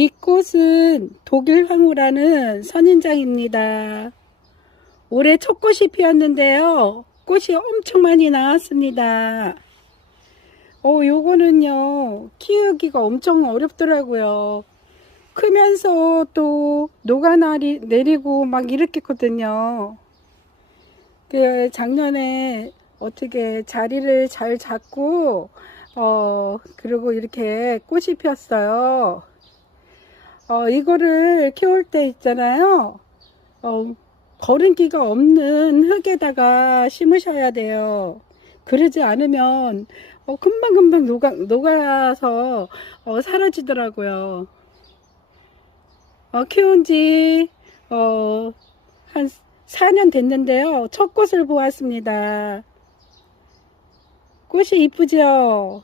이 꽃은 독일 황후라는 선인장입니다. 올해 첫 꽃이 피었는데요. 꽃이 엄청 많이 나왔습니다. 어, 요거는요, 키우기가 엄청 어렵더라고요. 크면서 또 녹아나리, 내리고 막 이렇겠거든요. 그 작년에 어떻게 자리를 잘 잡고, 어, 그리고 이렇게 꽃이 피었어요. 어, 이거를 키울 때 있잖아요. 어, 거름기가 없는 흙에다가 심으셔야 돼요. 그러지 않으면 어, 금방금방 녹아, 녹아서 어, 사라지더라고요. 어, 키운 지, 어, 한 4년 됐는데요. 첫 꽃을 보았습니다. 꽃이 이쁘죠?